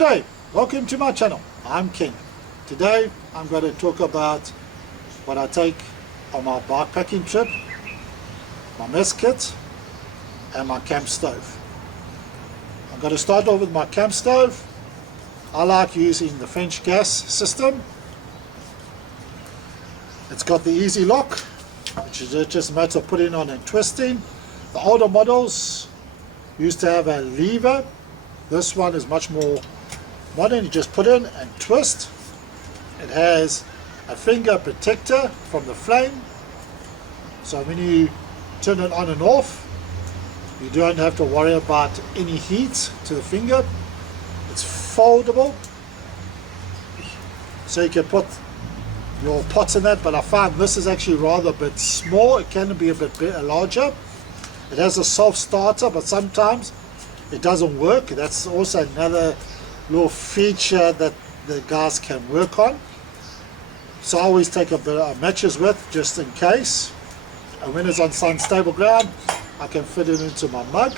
Good day, welcome to my channel. I'm King. Today I'm going to talk about what I take on my bikepacking trip, my mess kit and my camp stove. I'm going to start off with my camp stove. I like using the French gas system. It's got the easy lock, which is just a matter of putting on and twisting. The older models used to have a lever. This one is much more modern. You just put in and twist. It has a finger protector from the flame, so when you turn it on and off, you don't have to worry about any heat to the finger. It's foldable, so you can put your pots in that, but I find this is actually rather a bit small. It can be a bit larger. It has a self starter, but sometimes it doesn't work. That's also another little feature that the guys can work on. So I always take a bit of matches with, just in case, and when it's on unstable ground I can fit it into my mug.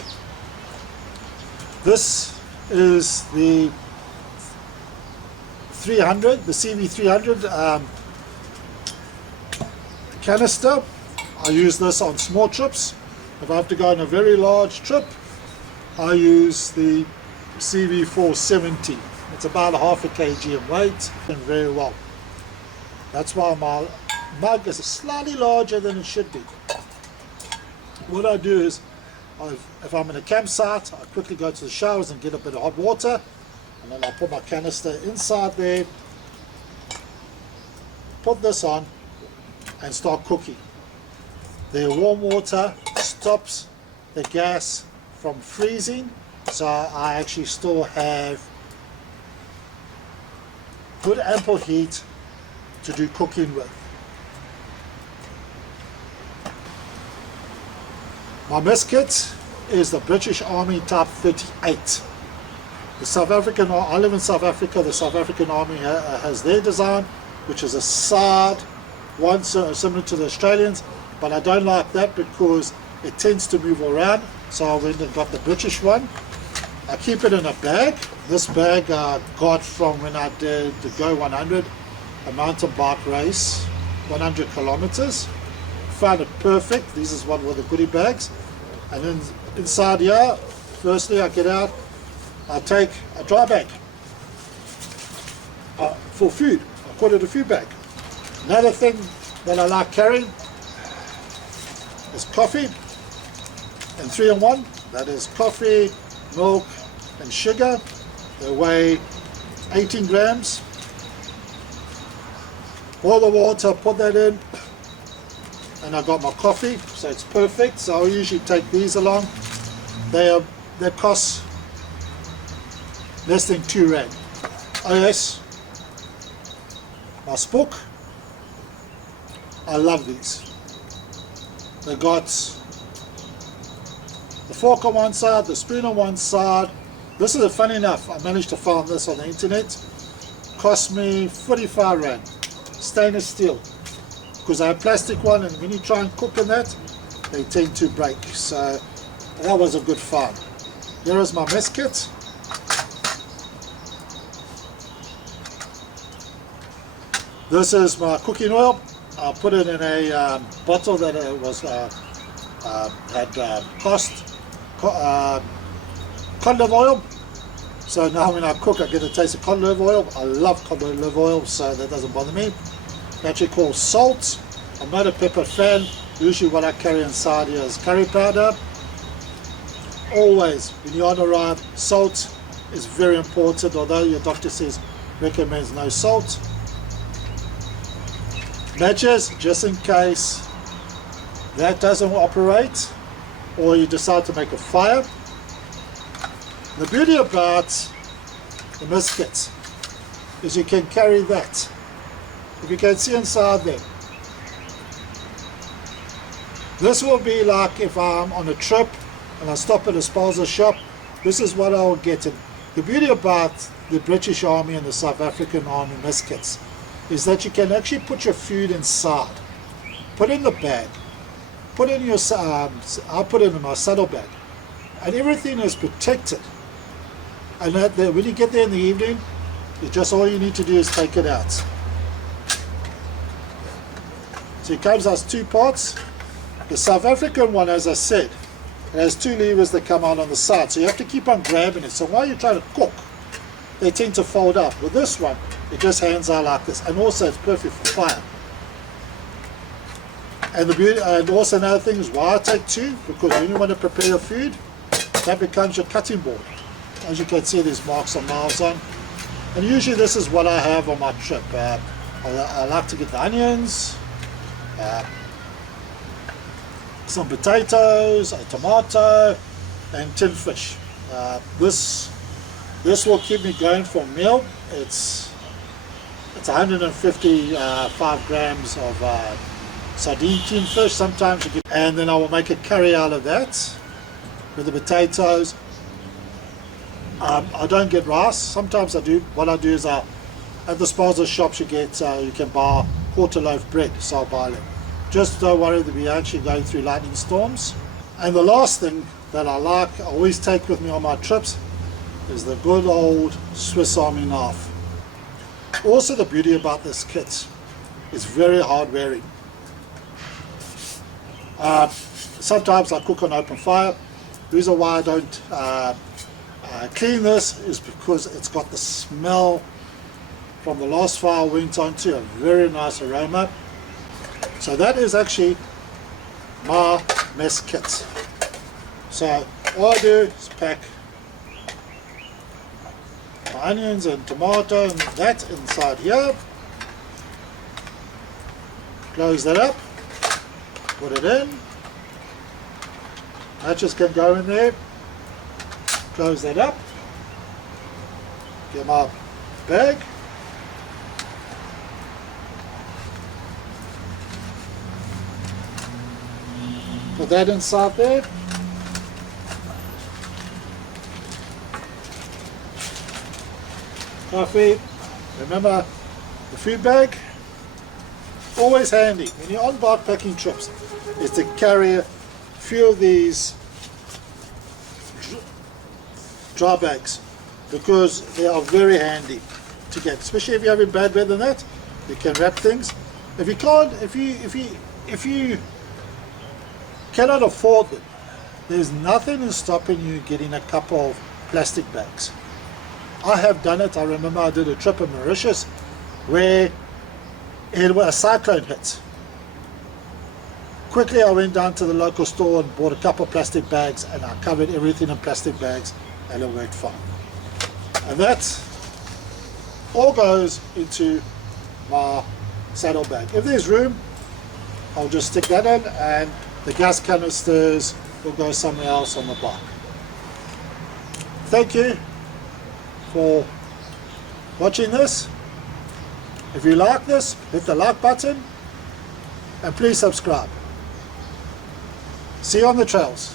This is the 300, the CV300 canister. I use this on small trips. If I have to go on a very large trip, I use the CV470. It's about half a kg in weight and very well. That's why my mug is slightly larger than it should be. What I do is, if I'm in a campsite, I quickly go to the showers and get a bit of hot water, and then I put my canister inside there, put this on and start cooking. The warm water stops the gas from freezing, so I actually still have good ample heat to do cooking with. My mess kit is the British Army Type 38. The South African, I live in South Africa, the South African Army has their design, which is a SARD one, similar to the Australians, but I don't like that because it tends to move around, so I went and got the British one. I keep it in a bag. This bag I got from when I did the Go 100, a mountain bike race, 100 kilometers. Found it perfect. This is one with the goodie bags. And then inside here, firstly I get out, I take a dry bag for food. I call it a food bag. Another thing that I like carrying is coffee, and 3-in-1. That is coffee, milk and sugar. They weigh 18 grams. Boil the water, put that in, and I got my coffee, so it's perfect. So I usually take these along. They cost less than 2 rand. Oh yes, my spook. I love these. They got the fork on one side, the spoon on one side. This is funny enough, I managed to find this on the internet. Cost me 45 rand. Stainless steel. Because I have plastic one, and when you try and cook in that, they tend to break. So that was a good find. Here is my mess kit. This is my cooking oil. I put it in a bottle that was had cod liver oil. So now when I cook, I get a taste of cod liver oil. I love cod liver oil, so that doesn't bother me. Actually called salt. I'm not a pepper fan. Usually what I carry inside here is curry powder. Always, when you're on a ride, salt is very important, although your doctor recommends no salt. Matches, just in case that doesn't operate or you decide to make a fire. The beauty about the mess kit is you can carry that. If you can see inside there, this will be like if I'm on a trip and I stop at a sponsor shop, this is what I will get in. The beauty about the British Army and the South African Army mess kits is that you can actually put your food inside, put it in the bag, put it in your, I put it in my saddlebag, and everything is protected. And when you get there in the evening, all you need to do is take it out. So it comes as two parts. The South African one, as I said, it has two levers that come out on the side, so you have to keep on grabbing it. So while you're trying to cook, they tend to fold up. With this one, it just hands out like this, and also it's perfect for fire. And the beauty, and also another thing is why I take two, because when you want to prepare your food, that becomes your cutting board. As you can see, there's marks on miles on, and usually this is what I have on my trip. I like to get the onions, some potatoes, a tomato, and tin fish. This will keep me going for a meal. It's 155 grams of sardine tin fish. Sometimes you get, and then I will make a curry out of that with the potatoes. I don't get rice. Sometimes I do. What I do is at the disposal shops you can buy quarter loaf bread, so I'll buy them. Just don't worry that we're actually going through lightning storms. And the last thing that I always take with me on my trips, is the good old Swiss Army knife. Also, the beauty about this kit is very hard wearing. Sometimes I cook on open fire. The reason why I don't clean this is because it's got the smell from the last fire I went on to, a very nice aroma. So that is actually my mess kit. So all I do is pack my onions and tomato and that inside here. Close that up, put it in. Matches can go in there. Close that up. Get my bag. Put that inside there. Coffee. Remember the food bag. Always handy when you're on bikepacking trips is to carry a few of these dry bags, because they are very handy to get, especially if you're having bad weather and that. You can wrap things. If you can't, if you cannot afford them, there's nothing in stopping you getting a couple of plastic bags. I have done it. I remember I did a trip in Mauritius where a cyclone hit. Quickly I went down to the local store and bought a couple of plastic bags, and I covered everything in plastic bags, and it worked fine. And that all goes into my saddle bag. If there's room, I'll just stick that in, and the gas canisters will go somewhere else on the bike. Thank you for watching this. If you like this, hit the like button and please subscribe. See you on the trails.